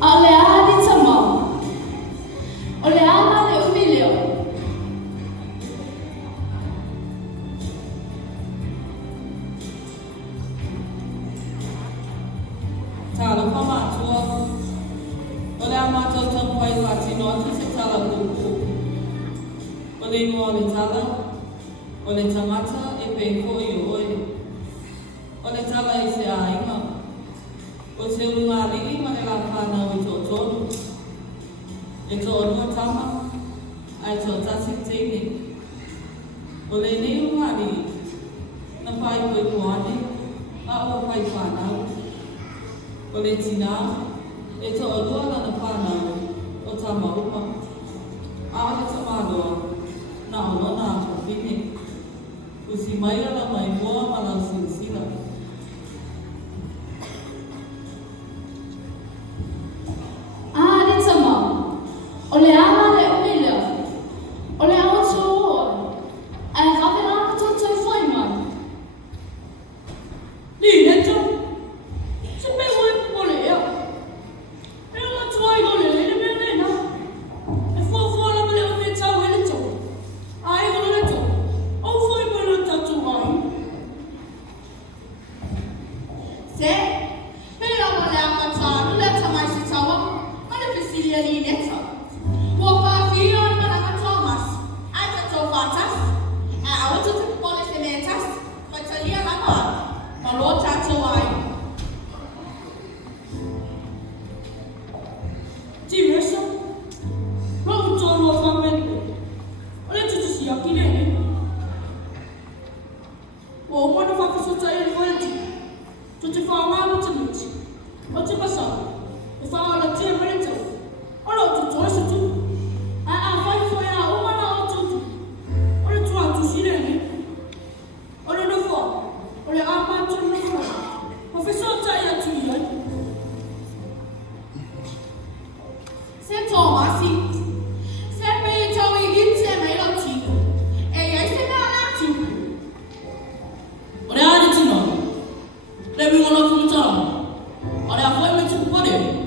Ole ali tama. Ole ala le umilio. Tala pama tua. Ole ama tata pai lati no atu se tala kuku. Ole no ole tala. Ole tamata e pe ko i oe. Ole tala i se ainga. O se unga ringi mane la pana o to tonu. E to onua tama. Ai to tasik teine. Ole ne unga ni. Na pai koe kuane. A o pai whanau. Ole tina. E to onua na whanau. O tama uma. A ole tamaroa. Na onona a kawhine. Usi mai ala mai mua malau silasila. Ole ala le umilio. Ole au tō. Ai hapena ka tō whai mai. Ni neto. Se me hoi pole ea. E o atu ai ole le me le na. E fua la mele o me tau e le tō. Ai o le tō. O fai mai le tatu mai. Se, me la male a ka tānu le tamai si tawa. Mane pesilia li neta. Wa whawhia o mana ka Thomas. Ai ka tō whātas. A awa tō te pole se metas. Ka talia la maa. Ma lo tātou ai. Ti resa. Rau tōru a whamene. Ole tutu si aki nene. Wa o mana whakasota e le whaiti. To te whaamāma te muti. O te pasau. E whaala tia mene tau. Ora o tutu e se tu. A whai whai a o mana o tutu. Ole tua tu si nene. Ole no wha. Ole a mātua no wha. Professor tai atu i ai. Se Thomasi. Se me i tau I gimse me lo tiku. E ai se me ala tiku. Ole a re tino. Le wingo no kumutama. Ole a whai me tuku pare.